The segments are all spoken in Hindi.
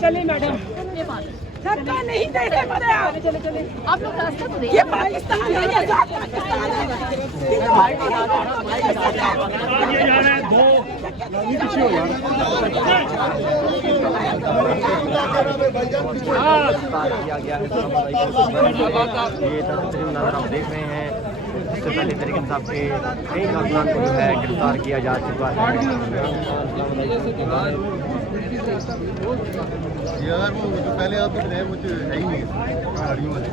चलिए मैडम, धक्का नहीं देते मरे आप। आप लोग रास्ता तो देखिए, ये पाकिस्तान है, ये आजाद पाकिस्तान है। ये तस्वीर नज़र आप देख रहे हैं। इससे पहले तरीके साहब के कई कारकुनान को जो है गिरफ्तार किया जा चुका है। यार वो जो पहले आप बताए वो तो है ही नहीं गाड़ियों वाले।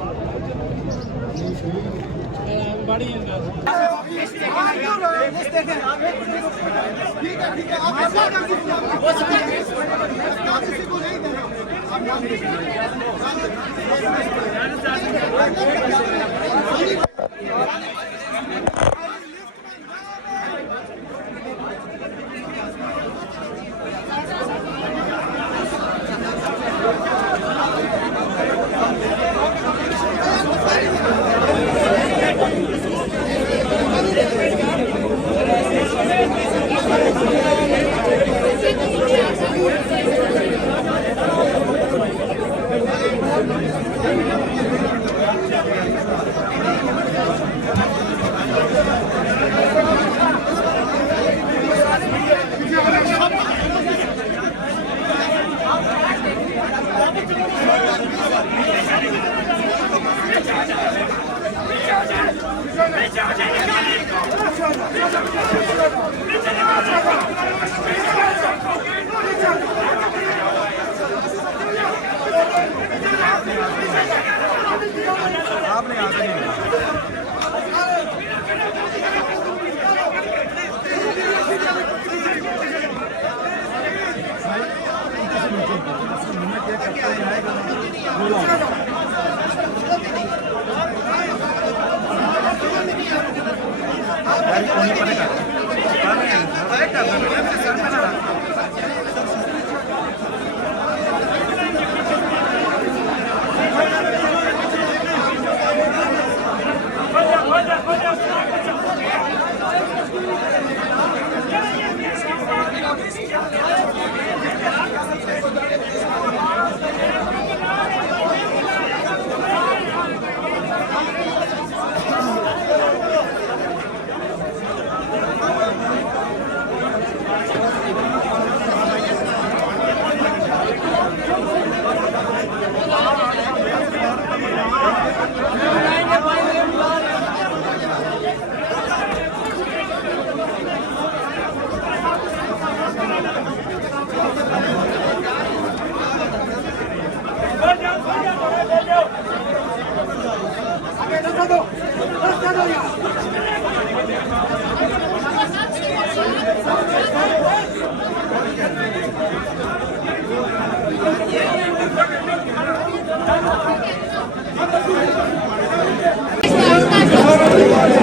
आपने आगे नहीं Thank you.